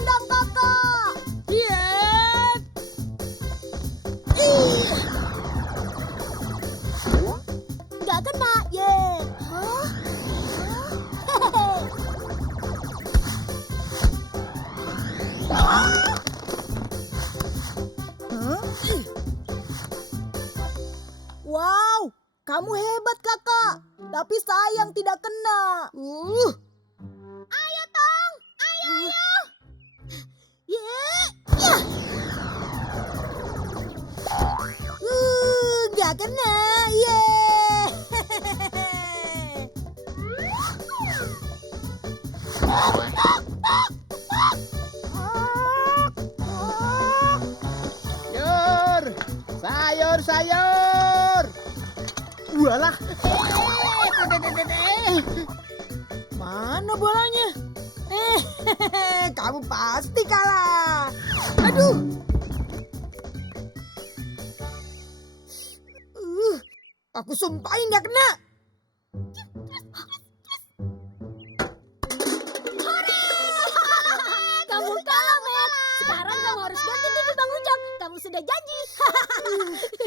tendang kakak. Hiat. Nggak kena, ye. Hah? Wow, kamu hebat kakak. Tapi sayang tidak kena. Ayo Tong, ayo. Ye, ya. Nggak kena, ye. Sayur, sayur, sayur. Walah. Mana bolanya? Kamu pasti kalah. Aduh. Aku sumpahin nggak kena. Kamu kalah, Matt. Sekarang kamu harus ganti TV Bang Ucok. Kamu sudah janji.